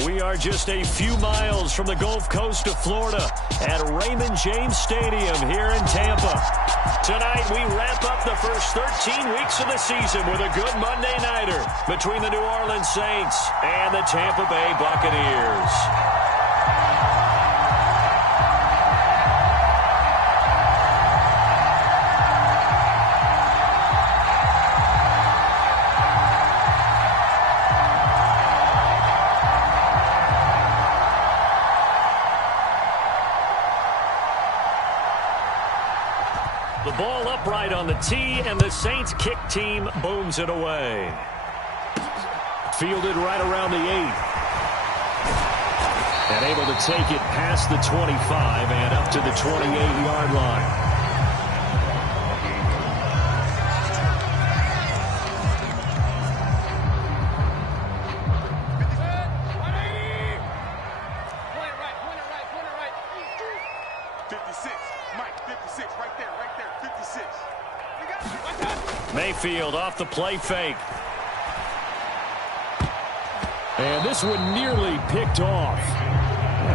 We are just a few miles from the Gulf Coast of Florida at Raymond James Stadium here in Tampa. Tonight, we wrap up the first 13 weeks of the season with a good Monday nighter between the New Orleans Saints and the Tampa Bay Buccaneers. The ball upright on the tee, and the Saints kick team booms it away. Fielded right around the 8. And able to take it past the 25 and up to the 28-yard line. Mayfield off the play fake. And this one nearly picked off.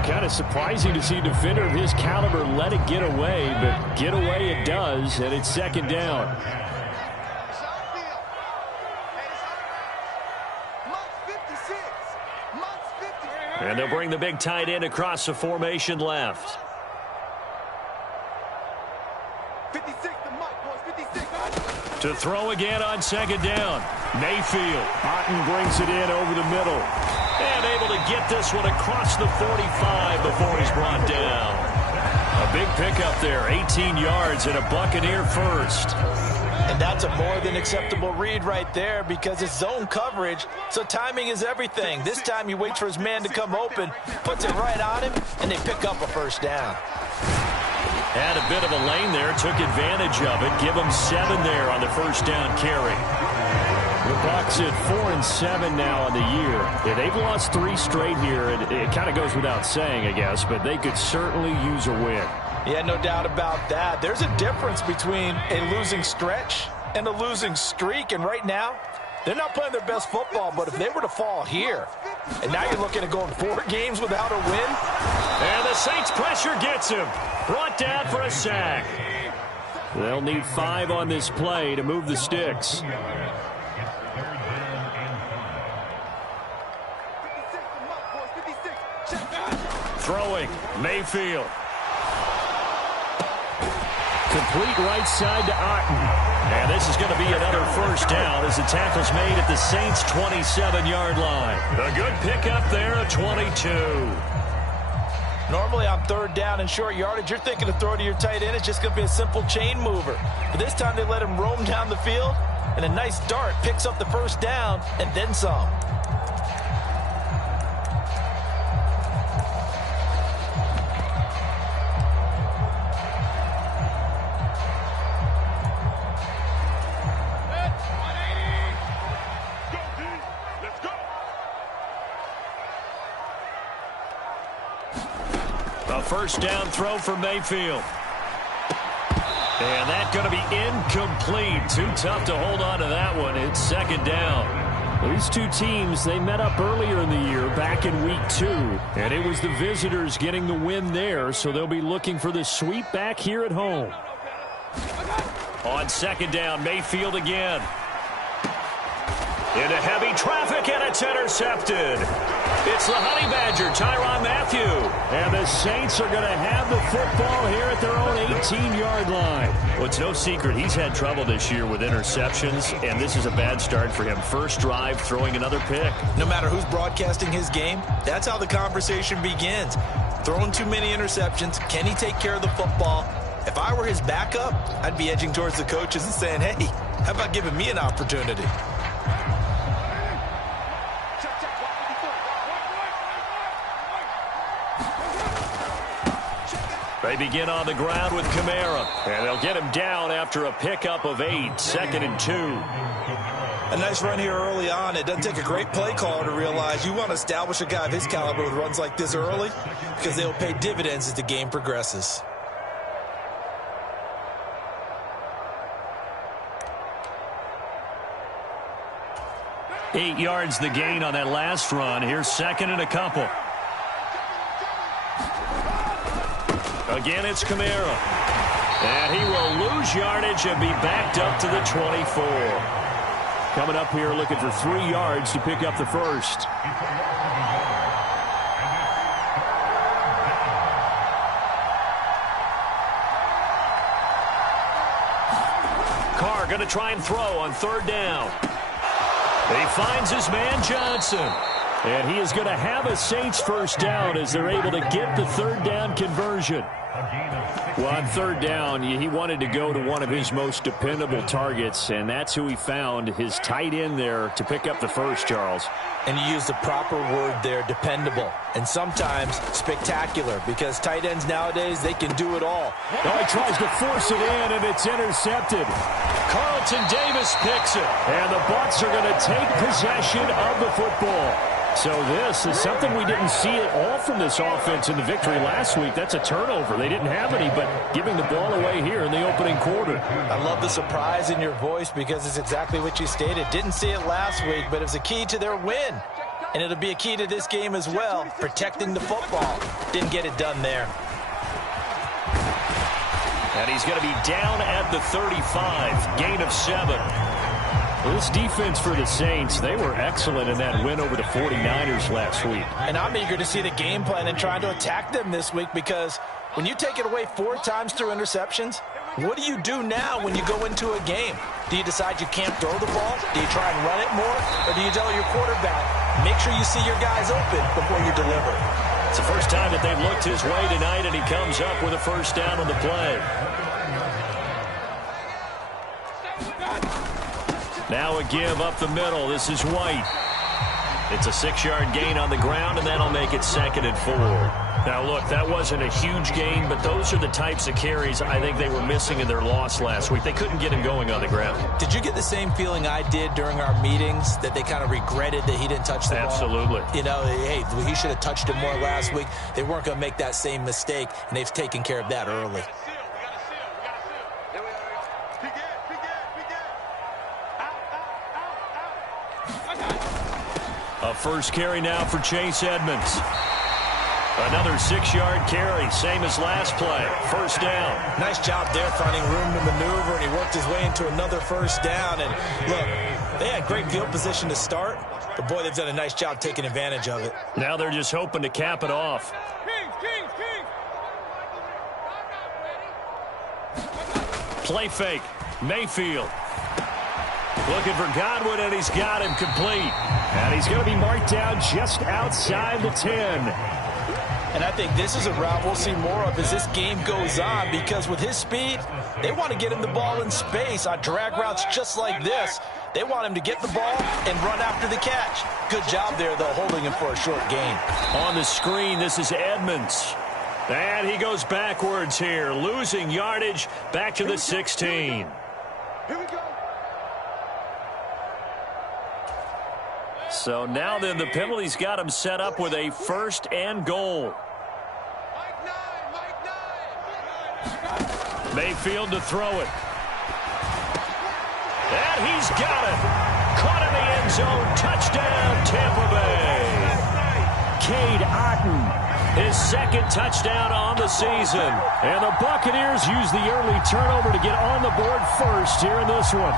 Kind of surprising to see a defender of his caliber let it get away, but get away it does, and it's second down. And they'll bring the big tight end across the formation left. 56, the mic, boys, 56. To throw again on second down. Mayfield. Otten brings it in over the middle. And able to get this one across the 45 before he's brought down. A big pickup there. 18 yards and a Buccaneer first. And that's a more than acceptable read right there because it's zone coverage, so timing is everything. This time he waits for his man to come open, puts it right on him, and they pick up a first down. Had a bit of a lane there, took advantage of it. Give them 7 there on the first down carry. The Bucs at 4-7 now on the year. Yeah, they've lost 3 straight here, and it kind of goes without saying, I guess, but they could certainly use a win. Yeah, no doubt about that. There's a difference between a losing stretch and a losing streak, and right now, they're not playing their best football, but if they were to fall here, and now you're looking at going 4 games without a win. And the Saints pressure gets him. Brought down for a sack. They'll need 5 on this play to move the sticks. Throwing, Mayfield. Complete right side to Otten. And this is going to be another first down as the tackle's made at the Saints' 27-yard line. A good pickup there at 22. Normally on third down and short yardage, you're thinking to throw to your tight end. It's just going to be a simple chain mover. But this time they let him roam down the field, and a nice dart picks up the first down and then some. A first down throw for Mayfield. And that's going to be incomplete. Too tough to hold on to that one. It's second down. These two teams, they met up earlier in the year back in week 2. And it was the visitors getting the win there, so they'll be looking for the sweep back here at home. On second down, Mayfield again. Into heavy traffic, and it's intercepted. It's the Honey Badger, Tyrann Mathieu. And the Saints are going to have the football here at their own 18-yard line. Well, it's no secret he's had trouble this year with interceptions, and this is a bad start for him. First drive, throwing another pick. No matter who's broadcasting his game, that's how the conversation begins. Throwing too many interceptions, can he take care of the football? If I were his backup, I'd be edging towards the coaches and saying, hey, how about giving me an opportunity? They begin on the ground with Kamara, and they'll get him down after a pickup of 8, second and 2. A nice run here early on. It doesn't take a great play caller to realize you want to establish a guy of his caliber with runs like this early because they'll pay dividends as the game progresses. 8 yards the gain on that last run. Here's second and a couple. Again, it's Kamara. And he will lose yardage and be backed up to the 24. Coming up here looking for 3 yards to pick up the first. Carr going to try and throw on third down. He finds his man Johnson. And he is going to have a Saints first down as they're able to get the third down conversion. Well, on third down, he wanted to go to one of his most dependable targets, and that's who he found, his tight end there, to pick up the first, Charles. And you used the proper word there, dependable, and sometimes spectacular, because tight ends nowadays, they can do it all. Oh, he tries to force it in, and it's intercepted. Carlton Davis picks it, and the Bucs are going to take possession of the football. So this is something we didn't see at all from this offense in the victory last week. That's a turnover. They didn't have any, but giving the ball away here in the opening quarter. I love the surprise in your voice because it's exactly what you stated. Didn't see it last week, but it was a key to their win. And it'll be a key to this game as well, protecting the football. Didn't get it done there. And he's going to be down at the 35, gain of 7. This defense for the Saints, they were excellent in that win over the 49ers last week. And I'm eager to see the game plan and trying to attack them this week because when you take it away 4 times through interceptions, what do you do now when you go into a game? Do you decide you can't throw the ball? Do you try and run it more? Or do you tell your quarterback, make sure you see your guys open before you deliver? It's the first time that they've looked his way tonight, and he comes up with a first down on the play. Now a give up the middle. This is White. It's a 6-yard gain on the ground, and that'll make it 2nd and 4. Now, look, that wasn't a huge gain, but those are the types of carries I think they were missing in their loss last week. They couldn't get him going on the ground. Did you get the same feeling I did during our meetings, that they kind of regretted that he didn't touch the ball? Absolutely. You know, hey, he should have touched it more last week. They weren't going to make that same mistake, and they've taken care of that early. A first carry now for Chase Edmonds. Another 6-yard carry, same as last play. First down. Nice job there finding room to maneuver, and he worked his way into another first down. And look, they had great field position to start, but boy, they've done a nice job taking advantage of it. Now they're just hoping to cap it off. Play fake. Mayfield. Looking for Godwin, and he's got him complete. And he's going to be marked down just outside the 10. And I think this is a route we'll see more of as this game goes on, because with his speed, they want to get him the ball in space on drag routes just like this. They want him to get the ball and run after the catch. Good job there, though, holding him for a short gain. On the screen, this is Edmonds. And he goes backwards here, losing yardage back to the 16. Here we go. So now then, the penalty's got him set up with a 1st and goal. Mayfield to throw it. And he's got it. Caught in the end zone. Touchdown, Tampa Bay. Cade Otton, his 2nd touchdown on the season. And the Buccaneers use the early turnover to get on the board first here in this one.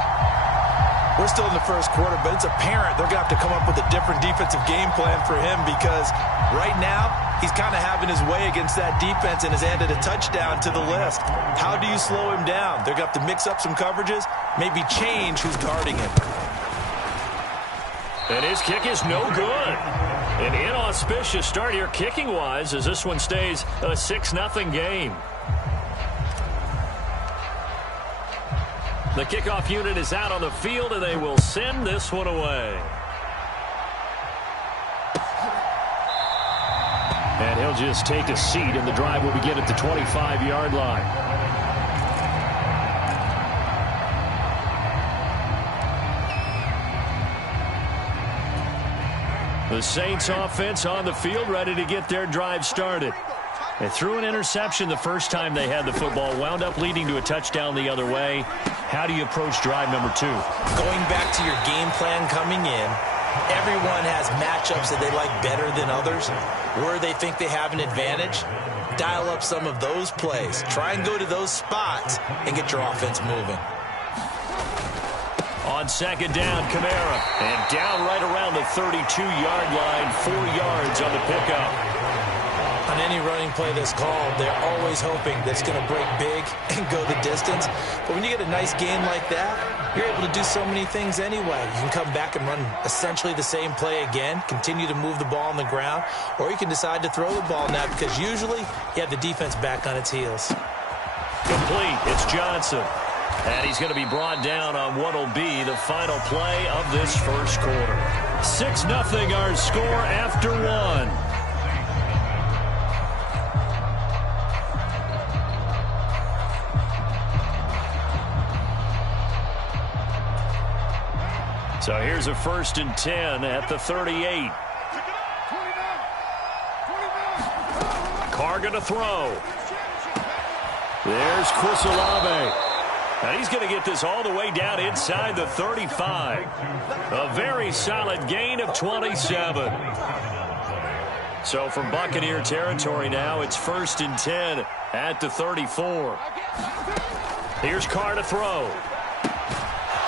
We're still in the first quarter, but it's apparent they're going to have to come up with a different defensive game plan for him, because right now he's kind of having his way against that defense and has added a touchdown to the list. How do you slow him down? They're going to have to mix up some coverages, maybe change who's guarding him. And his kick is no good. An inauspicious start here kicking-wise as this one stays a 6-0 game. The kickoff unit is out on the field, and they will send this one away. And he'll just take a seat, and the drive will begin at the 25-yard line. The Saints offense on the field, ready to get their drive started. They threw an interception the first time they had the football, wound up leading to a touchdown the other way. How do you approach drive number 2? Going back to your game plan coming in, Everyone has matchups that they like better than others. Where they think they have an advantage, dial up some of those plays. Try and go to those spots and get your offense moving. On second down, Kamara. And down right around the 32-yard line, 4 yards on the pickup. On any running play that's called, they're always hoping that it's going to break big and go the distance. But when you get a nice game like that, you're able to do so many things anyway. You can come back and run essentially the same play again, continue to move the ball on the ground, or you can decide to throw the ball now because usually you have the defense back on its heels. Complete. It's Johnson. And he's going to be brought down on what will be the final play of this first quarter. 6-0 our score after one. So here's a 1st and 10 at the 38. Carr going to throw. There's Chris Olave. And he's going to get this all the way down inside the 35. A very solid gain of 27. So from Buccaneer territory now, it's 1st and 10 at the 34. Here's Carr to throw.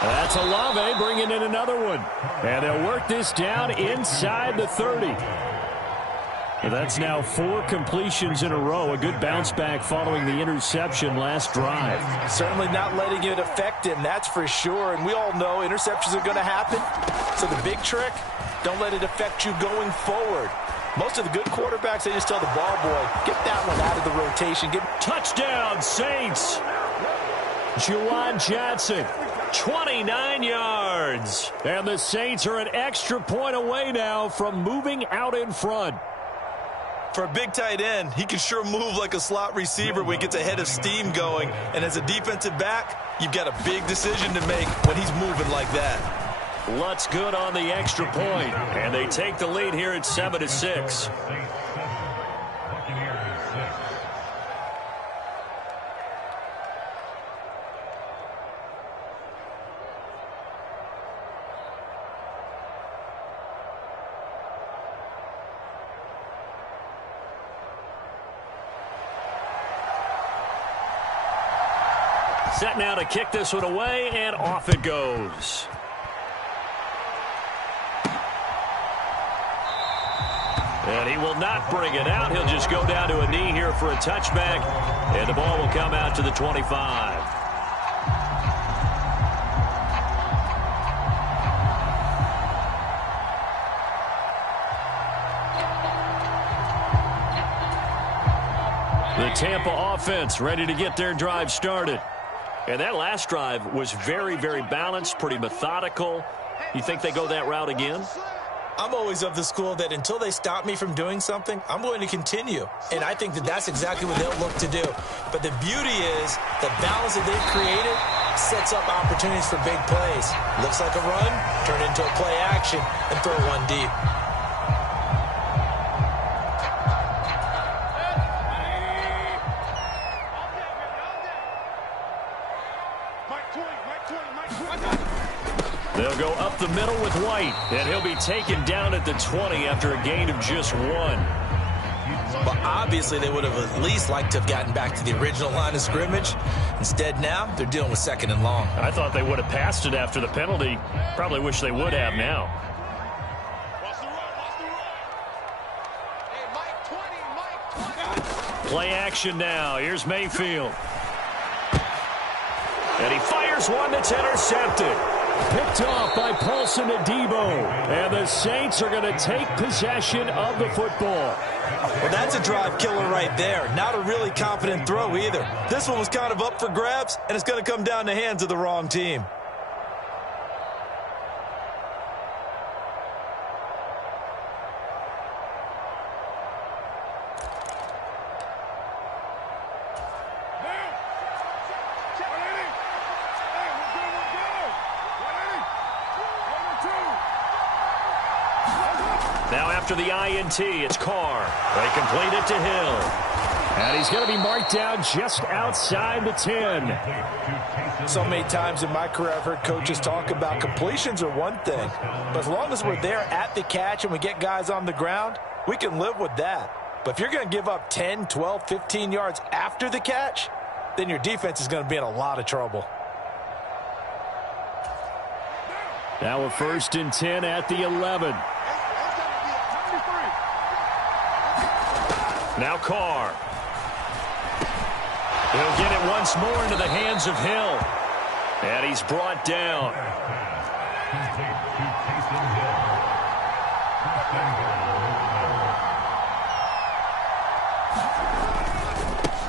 That's Olave bringing in another one. And they'll work this down inside the 30. That's now 4 completions in a row. A good bounce back following the interception last drive. Certainly not letting it affect him, that's for sure. And we all know interceptions are going to happen. So the big trick, don't let it affect you going forward. Most of the good quarterbacks, they just tell the ball boy, get that one out of the rotation. Touchdown, Saints. Juwan Johnson. 29 yards. And the Saints are an extra point away now from moving out in front. For a big tight end, he can sure move like a slot receiver when he gets a head of steam going. And as a defensive back, you've got a big decision to make when he's moving like that. Lutz good on the extra point. And they take the lead here at 7-6. Set now to kick this one away, and off it goes. And he will not bring it out. He'll just go down to a knee here for a touchback, and the ball will come out to the 25. The Tampa offense ready to get their drive started. And that last drive was very, very balanced, pretty methodical. You think they go that route again? I'm always of the school that until they stop me from doing something, I'm going to continue. And I think that that's exactly what they'll look to do. But the beauty is the balance that they've created sets up opportunities for big plays. Looks like a run, turn into a play action, and throw one deep. They'll go up the middle with White, and he'll be taken down at the 20 after a gain of just 1. But obviously they would have at least liked to have gotten back to the original line of scrimmage. Instead now, they're dealing with 2nd and long. I thought they would have passed it after the penalty. Probably wish they would have now. Play action now. Here's Mayfield. And he fires one that's intercepted. Picked off by Paulson Adebo. And the Saints are going to take possession of the football. Well, that's a drive killer right there. Not a really confident throw either. This one was kind of up for grabs, and it's going to come down the hands of the wrong team. Now after the INT, it's Carr. They complete it to Hill. And he's going to be marked down just outside the 10. So many times in my career I've heard coaches talk about completions are one thing, but as long as we're there at the catch and we get guys on the ground, we can live with that. But if you're going to give up 10, 12, 15 yards after the catch, then your defense is going to be in a lot of trouble. Now a 1st and 10 at the 11. Now Carr. He'll get it once more into the hands of Hill. And he's brought down.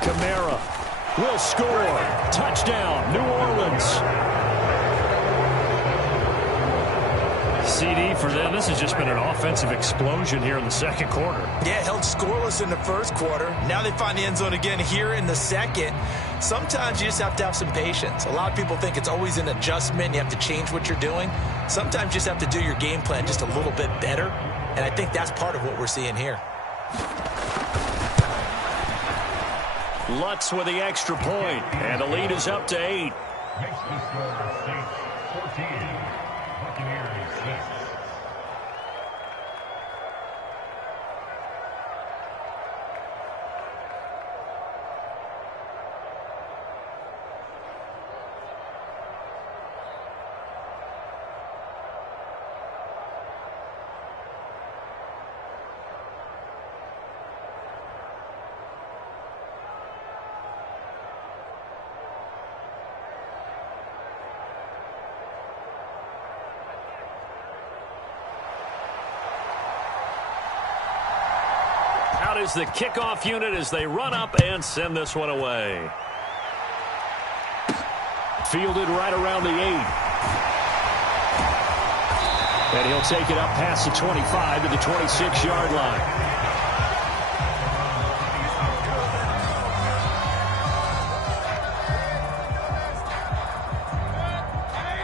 Kamara will score. Touchdown, New Orleans. CD for them. This has just been an offensive explosion here in the second quarter. Yeah, held scoreless in the first quarter. Now they find the end zone again here in the second. Sometimes you just have to have some patience. A lot of people think it's always an adjustment. You have to change what you're doing. Sometimes you just have to do your game plan just a little bit better. And I think that's part of what we're seeing here. Lutz with the extra point, and the lead is up to 8. Makes the score Saints 14, Buccaneers 6. Is the kickoff unit as they run up and send this one away. Fielded right around the 8. And he'll take it up past the 25 to the 26-yard line.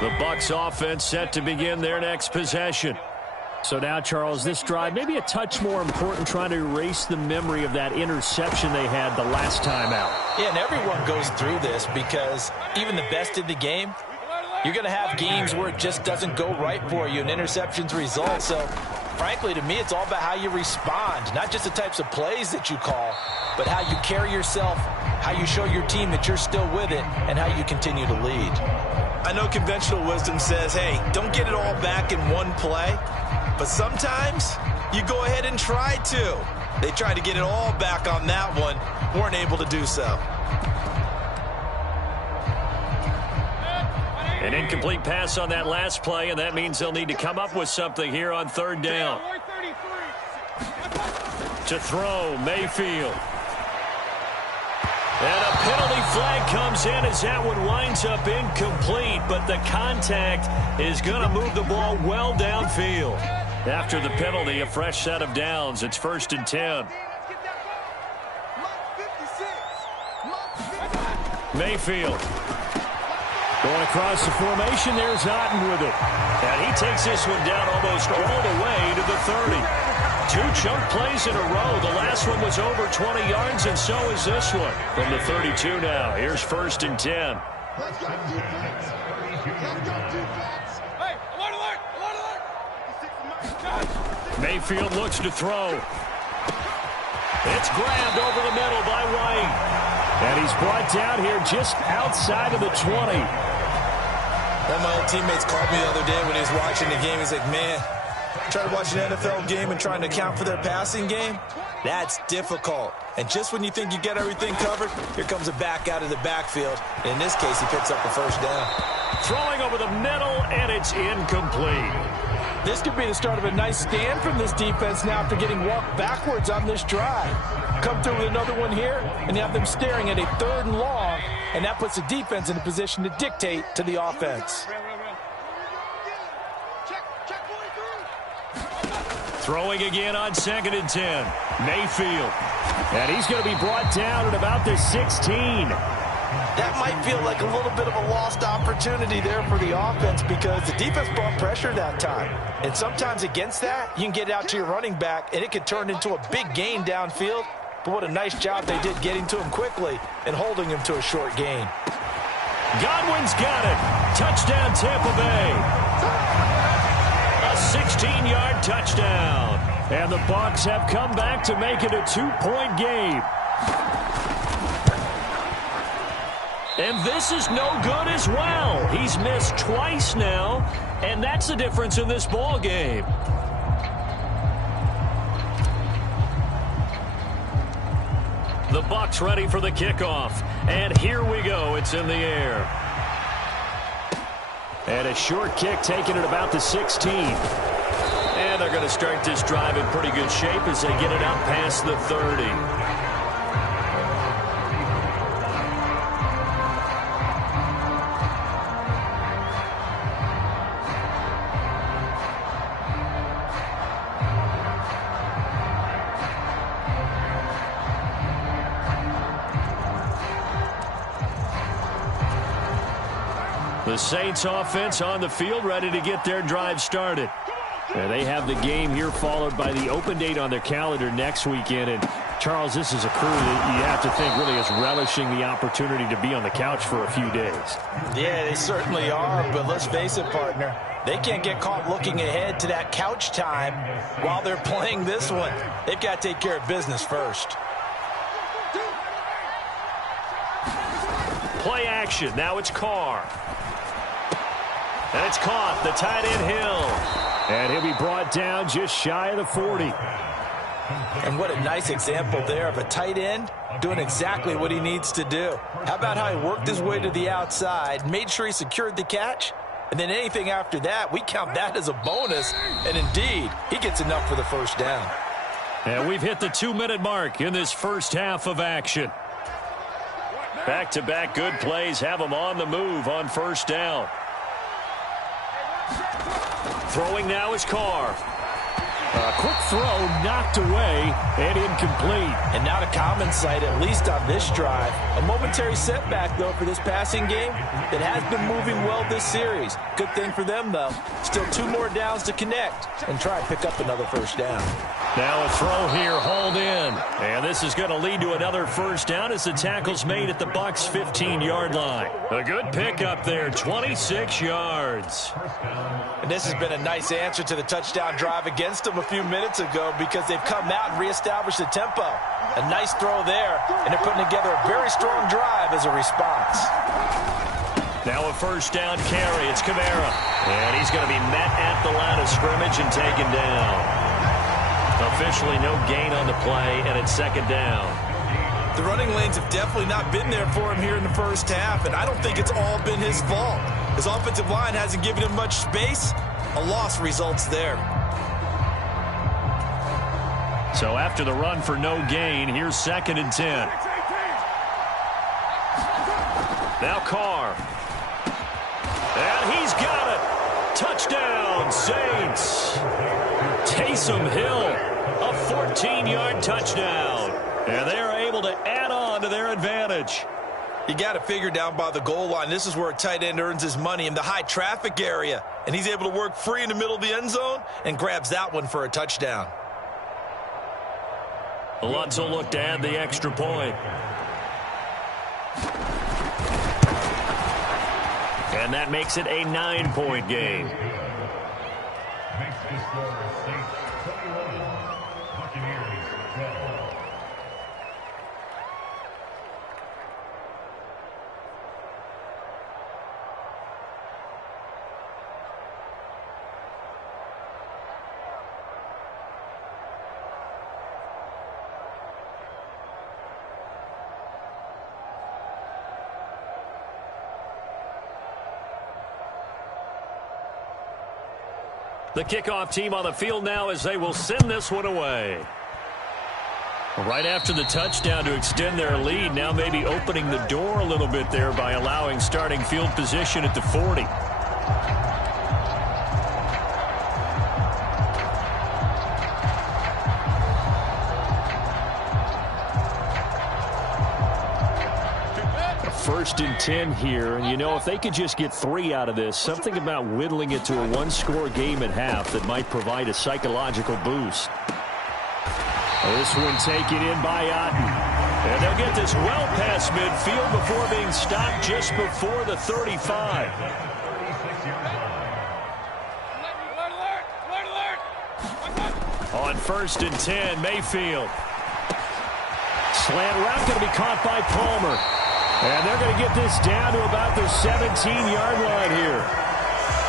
The Bucs offense set to begin their next possession. So now, Charles, this drive maybe a touch more important, trying to erase the memory of that interception they had the last time out. Yeah, and everyone goes through this because even the best in the game, you're going to have games where it just doesn't go right for you and interceptions result. So, frankly, to me, it's all about how you respond, not just the types of plays that you call, but how you carry yourself, how you show your team that you're still with it, and how you continue to lead. I know conventional wisdom says, hey, don't get it all back in one play. But sometimes you go ahead and try to. They tried to get it all back on that one. Weren't able to do so. An incomplete pass on that last play, and that means they'll need to come up with something here on 3rd down. To throw, Mayfield. And a penalty flag comes in as that one winds up incomplete, but the contact is going to move the ball well downfield. After the penalty, a fresh set of downs. It's 1st and 10. Mayfield. Going across the formation, there's Otten with it. And he takes this one down almost all the way to the 30. 2 chunk plays in a row. The last one was over 20 yards, and so is this one. From the 32 now, here's 1st and 10. Let's go defense. Let's go defense. Hey, alert, alert, alert, alert. Mayfield looks to throw. It's grabbed over the middle by White. And he's brought down here just outside of the 20. One of my old teammates called me the other day when he was watching the game. He's like, man, trying to watch an NFL game and trying to account for their passing game, that's difficult. And just when you think you get everything covered, here comes a back out of the backfield. In this case, he picks up the 1st down. Throwing over the middle, and it's incomplete. This could be the start of a nice stand from this defense now after getting walked backwards on this drive. Come through with another one here, and you have them staring at a 3rd and long, and that puts the defense in a position to dictate to the offense. Throwing again on 2nd and 10. Mayfield. And he's going to be brought down at about the 16. That might feel like a little bit of a lost opportunity there for the offense because the defense brought pressure that time. And sometimes against that, you can get it out to your running back, and it could turn into a big gain downfield. but what a nice job they did getting to him quickly and holding him to a short gain. Godwin's got it. Touchdown, Tampa Bay. A 16-yard touchdown. And the Bucs have come back to make it a 2-point game. And this is no good as well. He's missed twice now, and that's the difference in this ball game. The Bucs ready for the kickoff. And here we go. It's in the air. And a short kick taken at about the 16. And they're going to start this drive in pretty good shape as they get it out past the 30. The Saints offense on the field, ready to get their drive started. And they have the game here followed by the open date on their calendar next weekend. And Charles, this is a crew that you have to think really is relishing the opportunity to be on the couch for a few days. Yeah, they certainly are, but let's face it, partner. They can't get caught looking ahead to that couch time while they're playing this one. They've got to take care of business first. Play action. Now it's Carr. And it's caught. The tight end Hill. And he'll be brought down just shy of the 40. And what a nice example there of a tight end doing exactly what he needs to do. How about how he worked his way to the outside, made sure he secured the catch, and then anything after that, we count that as a bonus. And indeed, he gets enough for the first down. And we've hit the 2-minute mark in this first half of action. Back-to-back good plays have them on the move on first down. Throwing now is Carr. A quick throw knocked away and incomplete. And not a common sight, at least on this drive. A momentary setback, though, for this passing game that has been moving well this series. Good thing for them, though. Still 2 more downs to connect and try and pick up another first down. Now a throw here, hauled in. And this is going to lead to another first down as the tackle's made at the Bucs' 15-yard line. A good pickup there, 26 yards. And this has been a nice answer to the touchdown drive against them a few minutes ago because they've come out and reestablished the tempo. A nice throw there, and they're putting together a very strong drive as a response. Now a first down carry. It's Kamara. And he's going to be met at the line of scrimmage and taken down. Officially no gain on the play, and it's second down. The running lanes have definitely not been there for him here in the first half, and I don't think it's all been his fault. His offensive line hasn't given him much space. A loss results there. So after the run for no gain, here's 2nd and 10. Now Carr. And he's got it. Touchdown, Saints. Taysom Hill, a 14-yard touchdown. And they're able to add on to their advantage. You got to figure down by the goal line. This is where a tight end earns his money in the high traffic area. And he's able to work free in the middle of the end zone and grabs that one for a touchdown. Lutz will look to add the extra point. And that makes it a 9-point game. The kickoff team on the field now as they will send this one away. Right after the touchdown to extend their lead, now maybe opening the door a little bit there by allowing starting field position at the 40. First and 10 here, and you know, if they could just get 3 out of this, something about whittling it to a 1-score game at half that might provide a psychological boost. This one taken in by Otten. And they'll get this well past midfield before being stopped just before the 35. On 1st and 10, Mayfield. Slant route going to be caught by Palmer. And they're going to get this down to about the 17-yard line here.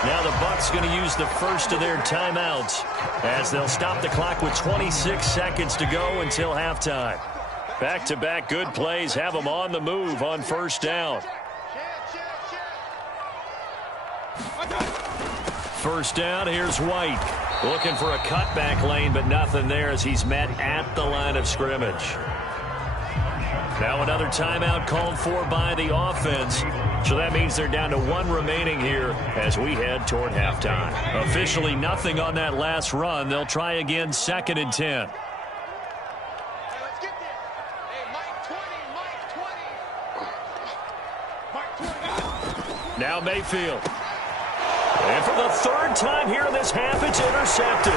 Now the Bucs going to use the first of their timeouts as they'll stop the clock with 26 seconds to go until halftime. Back-to-back good plays have them on the move on 1st down. 1st down, here's White. Looking for a cutback lane, but nothing there as he's met at the line of scrimmage. Now another timeout called for by the offense. So that means they're down to 1 remaining here as we head toward halftime. Officially nothing on that last run. They'll try again 2nd and 10. Now Mayfield. And for the 3rd time here in this half, it's intercepted.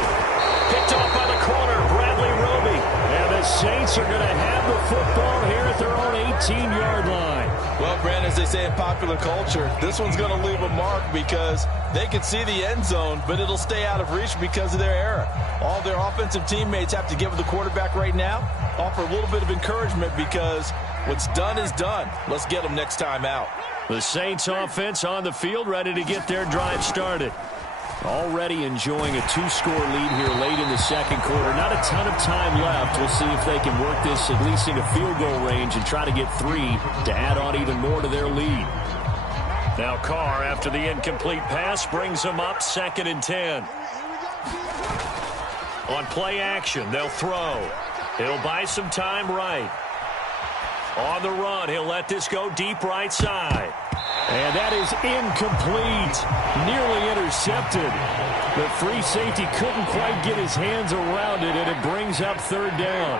Picked off by the corner, Bradley Roby. And the Saints are going to have the football here at their own 18-yard line. Well, Brandon, as they say in popular culture, this one's going to leave a mark because they can see the end zone, but it'll stay out of reach because of their error. All their offensive teammates have to give the quarterback right now, offer a little bit of encouragement because what's done is done. Let's get them next time out. The Saints offense on the field, ready to get their drive started. Already enjoying a 2-score lead here late in the 2nd quarter. Not a ton of time left. We'll see if they can work this at least in a field goal range and try to get 3 to add on even more to their lead. Now Carr, after the incomplete pass, brings them up 2nd and 10. On play action, they'll throw. He'll buy some time right. On the run, he'll let this go deep right side. And that is incomplete. Nearly intercepted. The free safety couldn't quite get his hands around it, and it brings up 3rd down.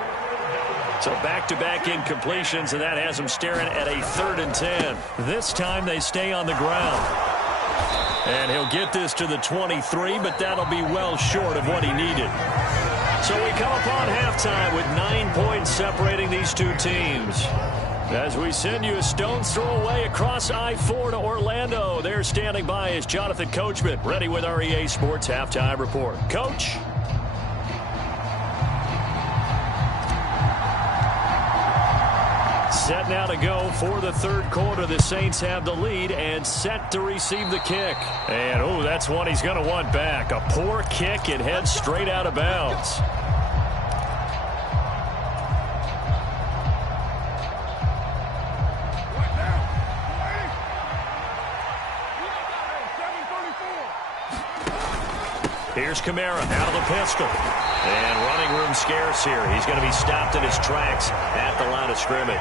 So back-to-back incompletions, and that has them staring at a 3rd and 10. This time they stay on the ground. And he'll get this to the 23, but that'll be well short of what he needed. So we come upon halftime with 9 points separating these two teams. As we send you a stone's throw away across I-4 to Orlando. There standing by is Jonathan Coachman, ready with our EA Sports Halftime Report. Coach. Set now to go for the 3rd quarter. The Saints have the lead and set to receive the kick. And, oh, that's one he's going to want back. A poor kick. It heads straight out of bounds. Here's Kamara out of the pistol. And running room scarce here. He's going to be stopped in his tracks at the line of scrimmage.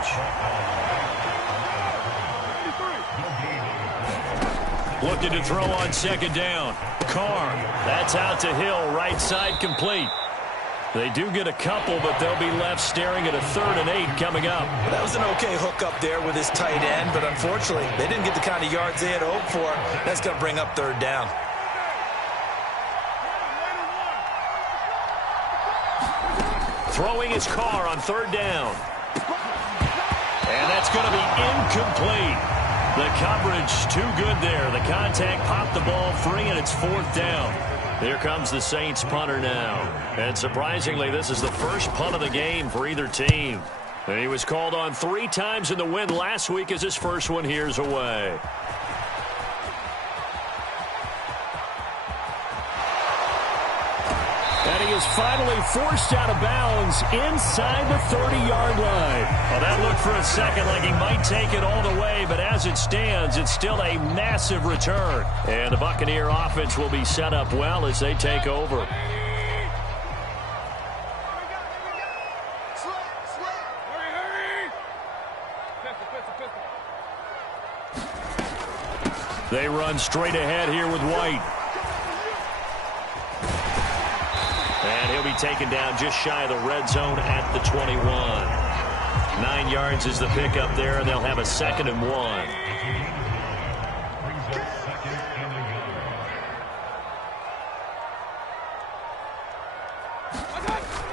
Looking to throw on 2nd down. Carr. That's out to Hill. Right side complete. They do get a couple, but they'll be left staring at a 3rd and 8 coming up. That was an okay hook up there with his tight end, but unfortunately, they didn't get the kind of yards they had hoped for. That's going to bring up 3rd down. Throwing his Carr on 3rd down. And that's going to be incomplete. The coverage too good there. The contact popped the ball free, and it's 4th down. Here comes the Saints punter now. And surprisingly, this is the first punt of the game for either team. And he was called on 3 times in the win last week as his first one here's away. And he is finally forced out of bounds inside the 30-yard line. Well, that looked for a second like he might take it all the way, but as it stands, it's still a massive return. And the Buccaneer offense will be set up well as they take over. They run straight ahead here with White. And he'll be taken down just shy of the red zone at the 21. 9 yards is the pickup there, and they'll have a 2nd and 1.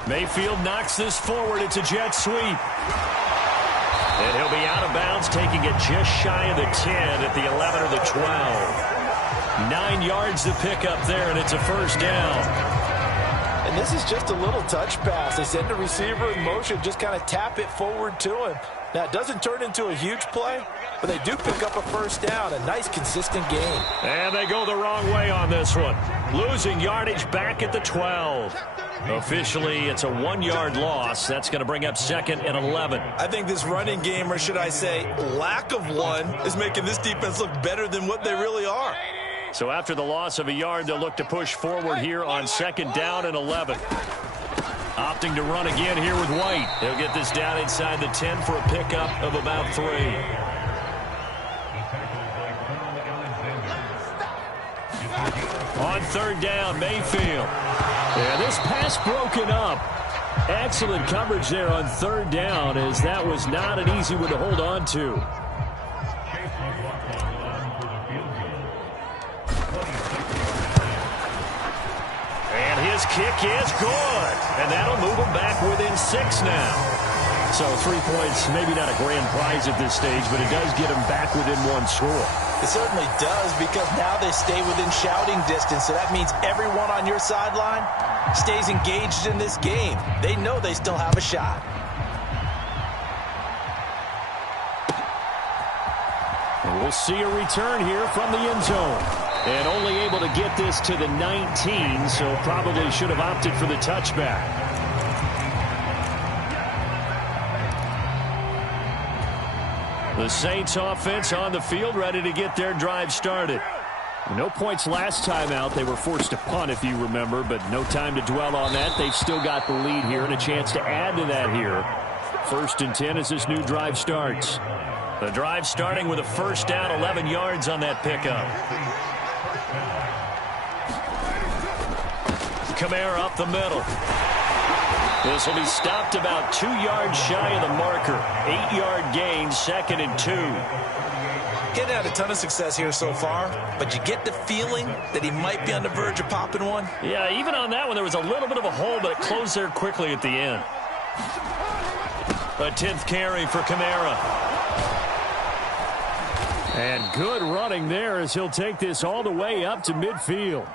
Mayfield knocks this forward. It's a jet sweep. And he'll be out of bounds, taking it just shy of the 10 at the 11 or the 12. 9 yards to pick up there, and it's a first down. And this is just a little touch pass. They send the receiver in motion, just kind of tap it forward to him. Now, it doesn't turn into a huge play, but they do pick up a first down. A nice, consistent gain. And they go the wrong way on this one. Losing yardage back at the 12. Officially, it's a 1-yard loss. That's going to bring up 2nd and 11. I think this running game, or should I say lack of one, is making this defense look better than what they really are. So after the loss of a yard, they'll look to push forward here on 2nd down and 11. Opting to run again here with White. He'll get this down inside the 10 for a pickup of about 3. On 3rd down, Mayfield. Yeah, this pass broken up. Excellent coverage there on 3rd down, as that was not an easy one to hold on to. And his kick is good. And that'll move him back within 6 now. So 3 points, maybe not a grand prize at this stage, but it does get him back within 1 score. It certainly does, because now they stay within shouting distance. So that means everyone on your sideline stays engaged in this game. They know they still have a shot. And we'll see a return here from the end zone. And only able to get this to the 19, so probably should have opted for the touchback. The Saints offense on the field, ready to get their drive started. No points last time out. They were forced to punt, if you remember, but no time to dwell on that. They've still got the lead here and a chance to add to that here. 1st and 10 as this new drive starts. The drive starting with a first down, 11 yards on that pickup. Kamara up the middle. This will be stopped about 2 yards shy of the marker. 8-yard gain, 2nd and 2. Getting had a ton of success here so far, but you get the feeling that he might be on the verge of popping one. Yeah, even on that one, there was a little bit of a hole, but it closed there quickly at the end. A 10th carry for Kamara. And good running there as he'll take this all the way up to midfield.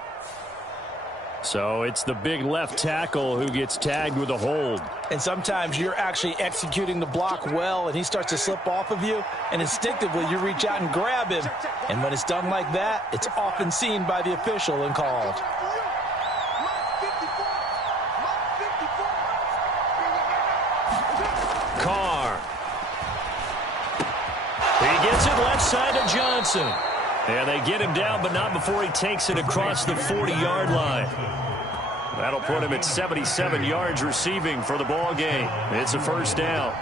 So it's the big left tackle who gets tagged with a hold. And sometimes you're actually executing the block well, and he starts to slip off of you, and instinctively you reach out and grab him. And when it's done like that, it's often seen by the official and called. Carr. He gets it left side to Johnson. And they get him down, but not before he takes it across the 40-yard line. That'll put him at 77 yards receiving for the ball game. It's a first down.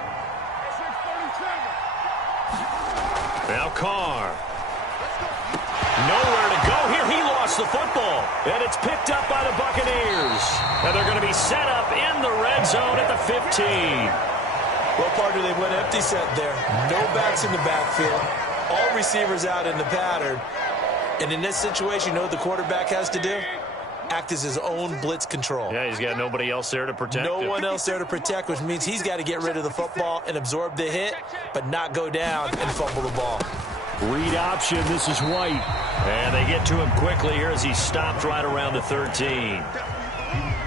Now Carr. Nowhere to go here. He lost the football. And it's picked up by the Buccaneers. And they're going to be set up in the red zone at the 15. Well, partner, they went empty set there. No backs in the backfield. All receivers out in the pattern. And in this situation, you know what the quarterback has to do? Act as his own blitz control. Yeah, he's got nobody else there to protect him. No one else there to protect, which means he's got to get rid of the football and absorb the hit, but not go down and fumble the ball. Read option, this is White. And they get to him quickly here as he stopped right around the 13.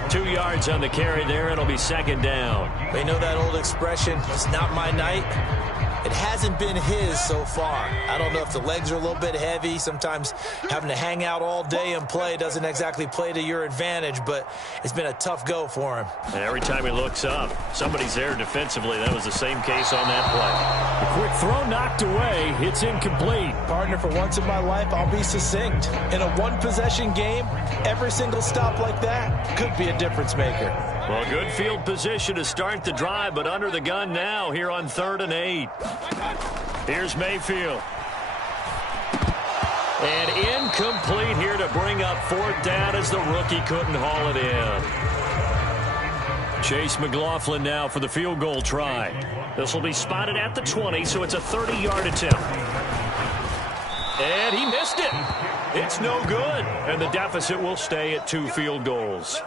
2 yards on the carry there, and it'll be 2nd down. They know that old expression, it's not my night. It hasn't been his so far. I don't know if the legs are a little bit heavy. Sometimes having to hang out all day and play doesn't exactly play to your advantage, but it's been a tough go for him. And every time he looks up, somebody's there defensively. That was the same case on that play. A quick throw knocked away. It's incomplete. Partner, for once in my life, I'll be succinct. In a one-possession game, every single stop like that could be a difference maker. Well, good field position to start the drive, but under the gun now here on 3rd and 8. Here's Mayfield. And incomplete here to bring up 4th down as the rookie couldn't haul it in. Chase McLaughlin now for the field goal try. This will be spotted at the 20, so it's a 30-yard attempt. And he missed it. It's no good. And the deficit will stay at 2 field goals.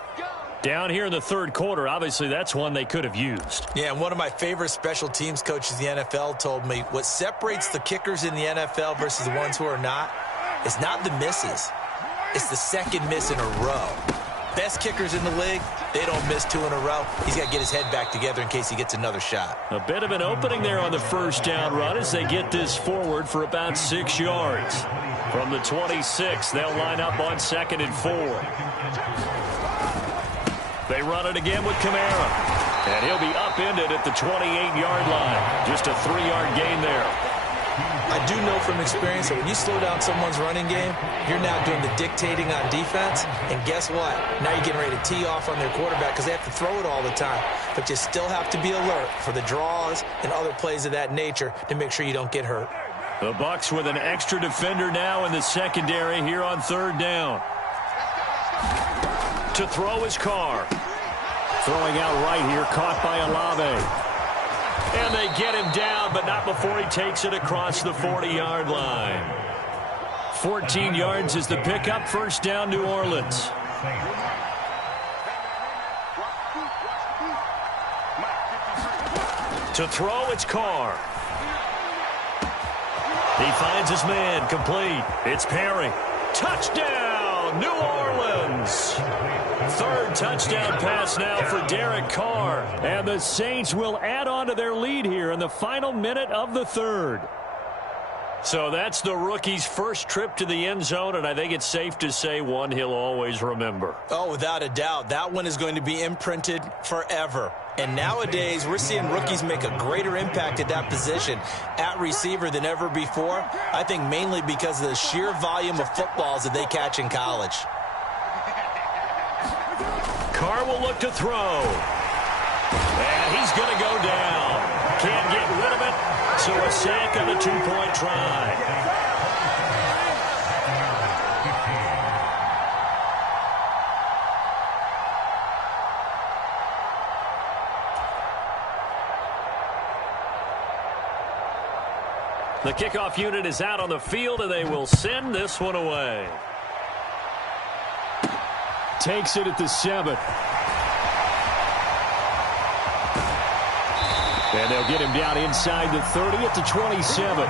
Down here in the third quarter, obviously that's one they could have used. Yeah, and one of my favorite special teams coaches in the NFL told me what separates the kickers in the NFL versus the ones who are not is not the misses. It's the second miss in a row. Best kickers in the league, they don't miss 2 in a row. He's got to get his head back together in case he gets another shot. A bit of an opening there on the first down run as they get this forward for about 6 yards. From the 26, they'll line up on 2nd and 4. They run it again with Kamara. And he'll be upended at the 28-yard line. Just a 3-yard gain there. I do know from experience that when you slow down someone's running game, you're now doing the dictating on defense. And guess what? Now you're getting ready to tee off on their quarterback because they have to throw it all the time. But you still have to be alert for the draws and other plays of that nature to make sure you don't get hurt. The Bucs with an extra defender now in the secondary here on 3rd down. To throw his Carr. Throwing out right here, caught by Olave. And they get him down, but not before he takes it across the 40-yard line. 14 yards is the pickup. 1st down, New Orleans. To throw, it's Carr. He finds his man, complete. It's Perry. Touchdown, New Orleans. 3rd touchdown pass now for Derek Carr. And the Saints will add on to their lead here in the final minute of the 3rd. So that's the rookie's first trip to the end zone, and I think it's safe to say one he'll always remember. Oh, without a doubt. That one is going to be imprinted forever. And nowadays, we're seeing rookies make a greater impact at that position at receiver than ever before. I think mainly because of the sheer volume of footballs that they catch in college. Carr will look to throw. And he's going to go down. Can't get rid of it. So a sack on the 2-point try. The kickoff unit is out on the field, and they will send this one away. Takes it at the 7. And they'll get him down inside the 30 at the 27.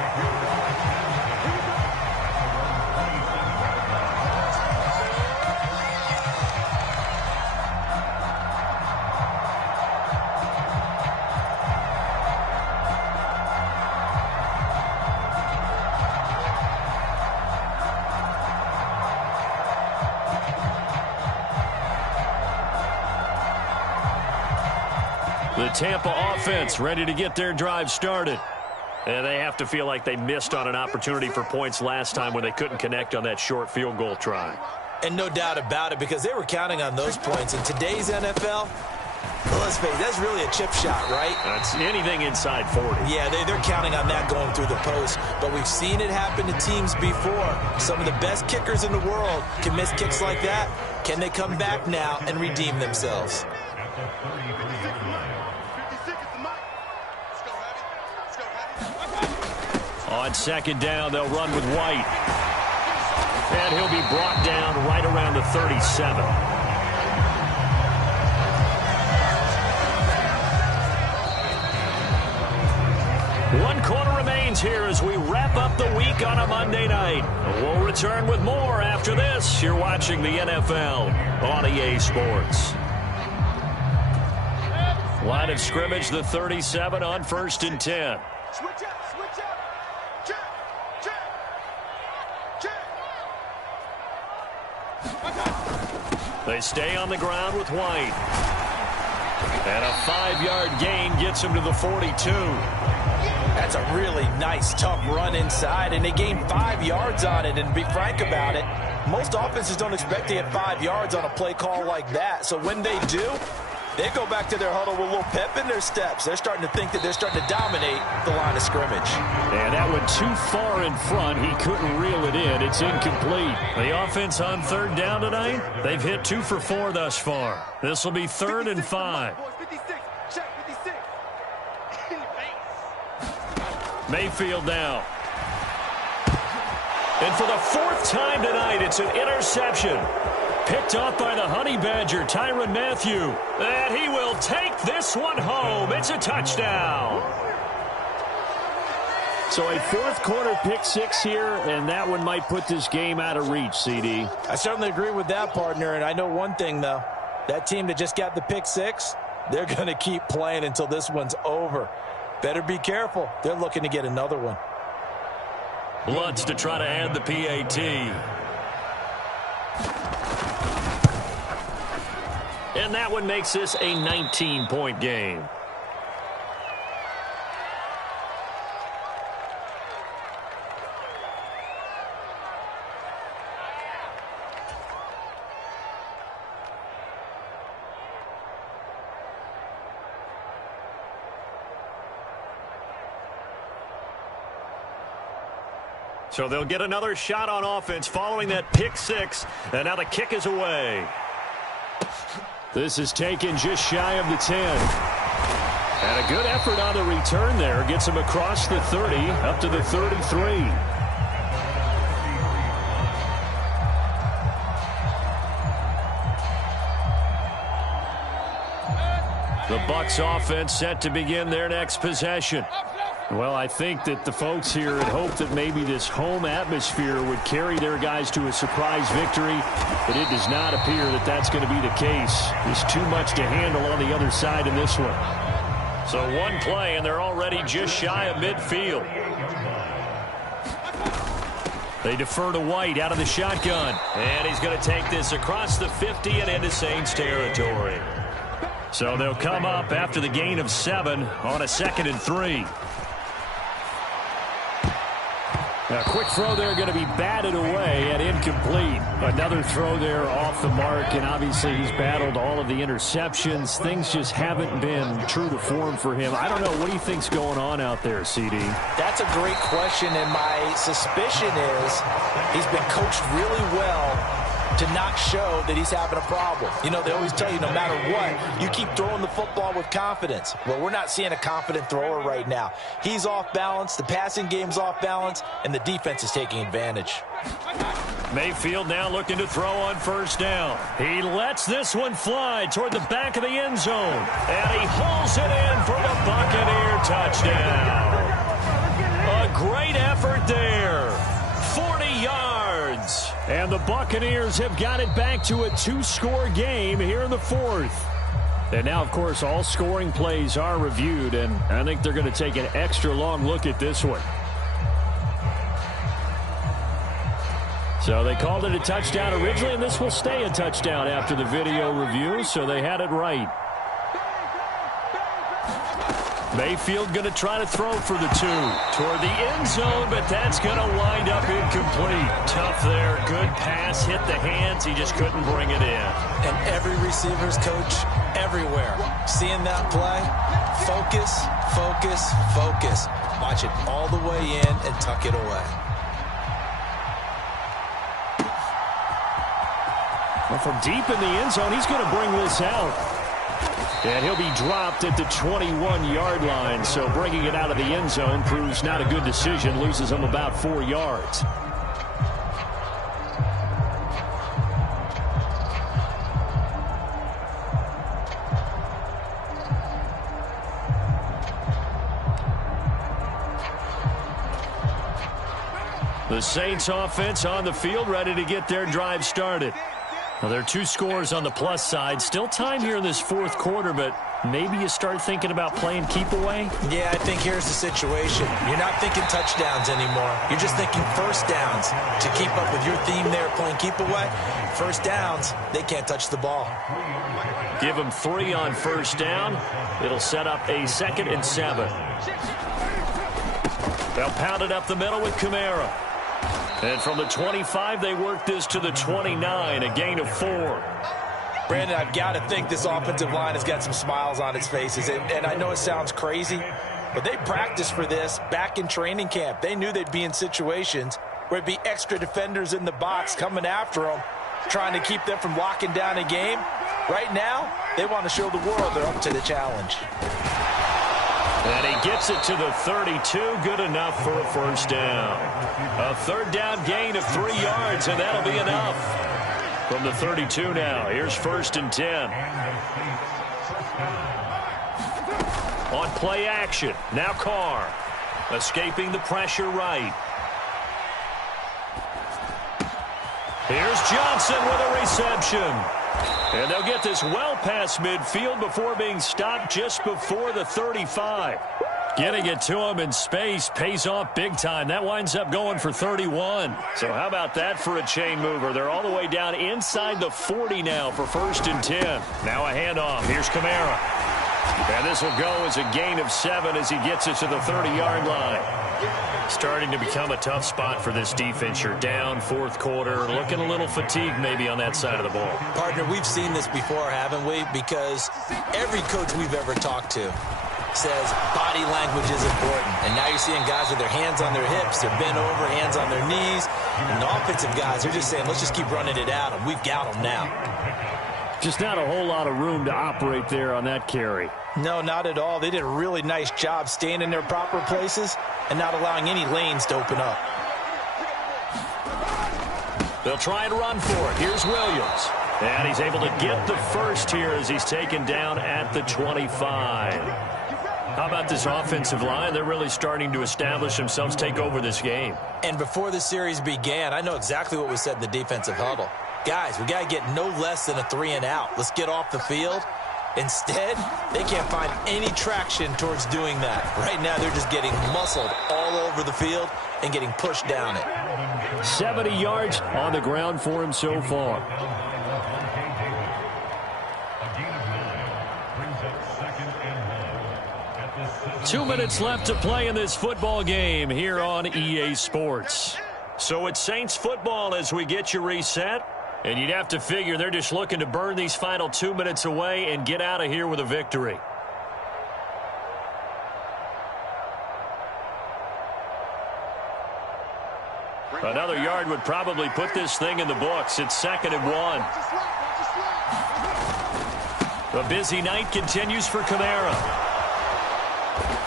The Tampa offense ready to get their drive started. And they have to feel like they missed on an opportunity for points last time when they couldn't connect on that short field goal try. And no doubt about it, because they were counting on those points. In today's NFL, well, let's face it, that's really a chip shot, right? That's anything inside 40. Yeah, they're counting on that going through the post. But we've seen it happen to teams before. Some of the best kickers in the world can miss kicks like that. Can they come back now and redeem themselves? On 2nd down, they'll run with White. And he'll be brought down right around the 37. One quarter remains here as we wrap up the week on a Monday night. We'll return with more after this. You're watching the NFL on EA Sports. Line of scrimmage, the 37 on 1st and 10. Switch up. They stay on the ground with White. And a 5-yard gain gets him to the 42. That's a really nice, tough run inside, and they gained 5 yards on it. And to be frank about it, most offenses don't expect to get 5 yards on a play call like that. So when they do, they go back to their huddle with a little pep in their steps. They're starting to think that they're starting to dominate the line of scrimmage. And that went too far in front. He couldn't reel it in. It's incomplete. The offense on 3rd down tonight, they've hit 2 for 4 thus far. This will be 3rd and 5. Mayfield now. And for the 4th time tonight, it's an interception. Picked off by the Honey Badger, Tyrann Mathieu. And he will take this one home. It's a touchdown. So a fourth quarter pick six here, and that one might put this game out of reach, CD. I certainly agree with that, partner, and I know one thing, though. That team that just got the pick six, they're going to keep playing until this one's over. Better be careful. They're looking to get another one. Lutz to try to add the PAT. And that one makes this a 19-point game. So they'll get another shot on offense following that pick six. And now the kick is away. This is taken just shy of the 10. And a good effort on the return there. Gets him across the 30 up to the 33. The Bucs offense set to begin their next possession. Well, I think that the folks here had hoped that maybe this home atmosphere would carry their guys to a surprise victory, but it does not appear that that's going to be the case. There's too much to handle on the other side in this one. So one play, and they're already just shy of midfield. They defer to White out of the shotgun, and he's going to take this across the 50 and into Saints territory. So they'll come up after the gain of 7 on a 2nd and 3. A quick throw there going to be batted away and incomplete. Another throw there off the mark, and obviously he's battled all of the interceptions. Things just haven't been true to form for him. I don't know. What do you think's going on out there, CD? That's a great question, and my suspicion is he's been coached really well to not show that he's having a problem. You know, they always tell you no matter what, you keep throwing the football with confidence. Well, we're not seeing a confident thrower right now. He's off balance, the passing game's off balance, and the defense is taking advantage. Mayfield now looking to throw on first down. He lets this one fly toward the back of the end zone, and he hauls it in for the Buccaneer touchdown. A great effort there. 40 yards. And the Buccaneers have got it back to a 2-score game here in the 4th. And now, of course, all scoring plays are reviewed, and I think they're going to take an extra long look at this one. So they called it a touchdown originally, and this will stay a touchdown after the video review, so they had it right. Mayfield going to try to throw for the 2 toward the end zone, but that's going to wind up incomplete. Tough there. Good pass. Hit the hands. He just couldn't bring it in. And every receiver's coach everywhere. Seeing that play, focus, focus, focus. Watch it all the way in and tuck it away. Well, from deep in the end zone, he's going to bring this out. And he'll be dropped at the 21-yard line, so bringing it out of the end zone proves not a good decision, loses him about 4 yards. The Saints offense on the field, ready to get their drive started. Well, there are 2 scores on the plus side. Still time here in this 4th quarter, but maybe you start thinking about playing keep away? Yeah, I think here's the situation. You're not thinking touchdowns anymore. You're just thinking first downs. To keep up with your theme there, playing keep away, first downs, they can't touch the ball. Give them 3 on first down. It'll set up a 2nd and 7. They'll pound it up the middle with Kamara. And from the 25, they work this to the 29, a gain of 4. Brandon, I've got to think this offensive line has got some smiles on its faces. And I know it sounds crazy, but they practiced for this back in training camp. They knew they'd be in situations where it'd be extra defenders in the box coming after them, trying to keep them from locking down a game. Right now, they want to show the world they're up to the challenge. And he gets it to the 32, good enough for a first down. A 3rd down gain of 3 yards, and that'll be enough. From the 32 now, here's 1st and 10. On play action, now Carr. Escaping the pressure right. Here's Johnson with a reception. And they'll get this well past midfield before being stopped just before the 35. Getting it to him in space pays off big time. That winds up going for 31. So how about that for a chain mover? They're all the way down inside the 40 now for 1st and 10. Now a handoff. Here's Kamara. And this will go as a gain of 7 as he gets it to the 30-yard line. Starting to become a tough spot for this defense. You're down 4th quarter, looking a little fatigued maybe on that side of the ball. Partner, we've seen this before, haven't we? Because every coach we've ever talked to says body language is important. And now you're seeing guys with their hands on their hips, they're bent over, hands on their knees. And the offensive guys are just saying, let's just keep running it at them. We've got them now. Just not a whole lot of room to operate there on that carry. No, not at all. They did a really nice job staying in their proper places and not allowing any lanes to open up. They'll try and run for it. Here's Williams. And he's able to get the first here as he's taken down at the 25. How about this offensive line? They're really starting to establish themselves, take over this game. And before the series began, I know exactly what we said in the defensive huddle. Guys, we got to get no less than a 3-and-out. Let's get off the field. Instead, they can't find any traction towards doing that. Right now, they're just getting muscled all over the field and getting pushed down it. 70 yards on the ground for him so far. Two minutes left to play in this football game here on EA Sports. So it's Saints football as we get you reset. And you'd have to figure they're just looking to burn these final 2 minutes away and get out of here with a victory. Another yard would probably put this thing in the books. It's 2nd and 1. A busy night continues for Kamara.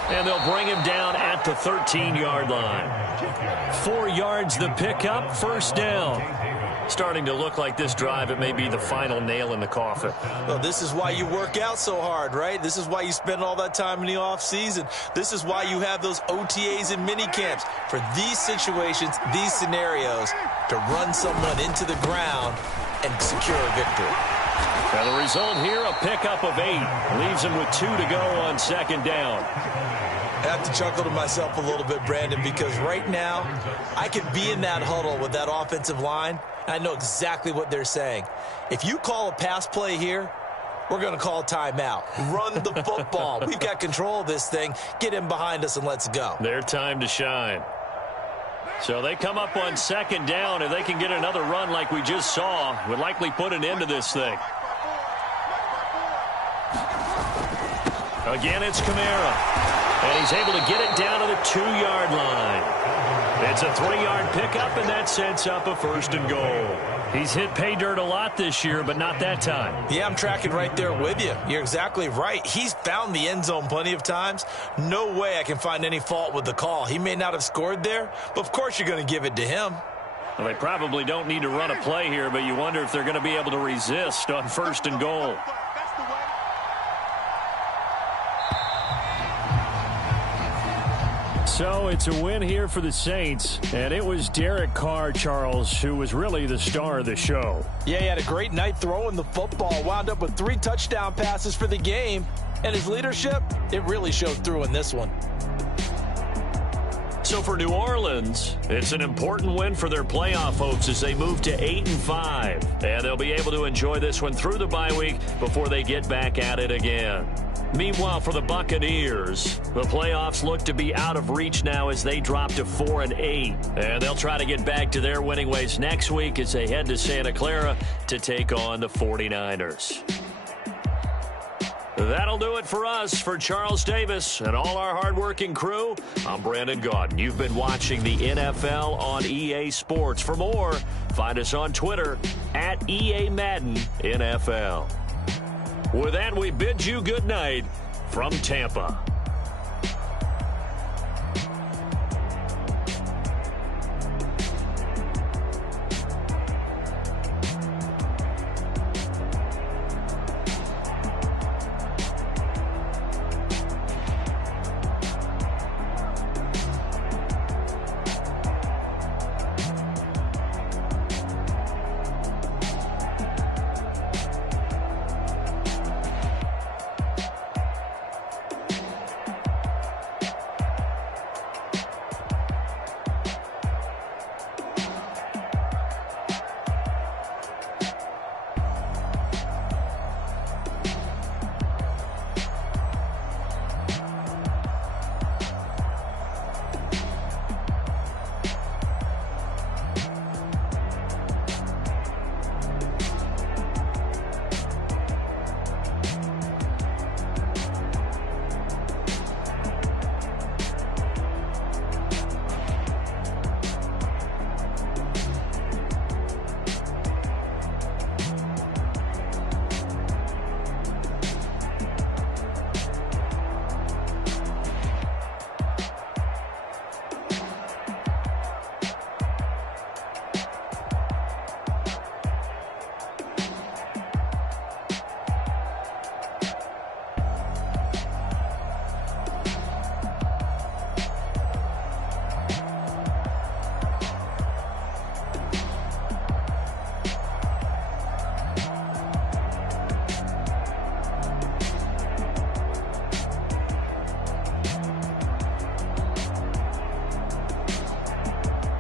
And they'll bring him down at the 13-yard line. 4 yards the pickup, 1st down. Starting to look like this drive, it may be the final nail in the coffin. Well, this is why you work out so hard, right? This is why you spend all that time in the offseason. This is why you have those OTAs and mini camps. For these situations, these scenarios, to run someone into the ground and secure a victory. Now the result here, a pickup of 8. Leaves him with 2 to go on 2nd down. I have to chuckle to myself a little bit, Brandon, because right now I could be in that huddle with that offensive line. I know exactly what they're saying. If you call a pass play here, we're going to call a timeout. Run the football. We've got control of this thing. Get him behind us and let's go. Their time to shine. So they come up on 2nd down. If they can get another run like we just saw, would likely put an end to this thing. Again, it's Kamara. And he's able to get it down to the 2-yard line. It's a 3-yard pickup, and that sets up a 1st and goal. He's hit pay dirt a lot this year, but not that time. Yeah, I'm tracking right there with you. You're exactly right. He's found the end zone plenty of times. No way I can find any fault with the call. He may not have scored there, but of course you're going to give it to him. Well, they probably don't need to run a play here, but you wonder if they're going to be able to resist on 1st and goal. So it's a win here for the Saints, and it was Derek Carr, Charles, who was really the star of the show. Yeah, he had a great night throwing the football, wound up with 3 touchdown passes for the game, and his leadership, it really showed through in this one. So for New Orleans, it's an important win for their playoff hopes as they move to 8-5, and they'll be able to enjoy this one through the bye week before they get back at it again. Meanwhile, for the Buccaneers, the playoffs look to be out of reach now as they drop to 4-8. And they'll try to get back to their winning ways next week as they head to Santa Clara to take on the 49ers. That'll do it for us. For Charles Davis and all our hardworking crew, I'm Brandon Gaudin. You've been watching the NFL on EA Sports. For more, find us on Twitter at EA Madden NFL. With that, we bid you good night from Tampa.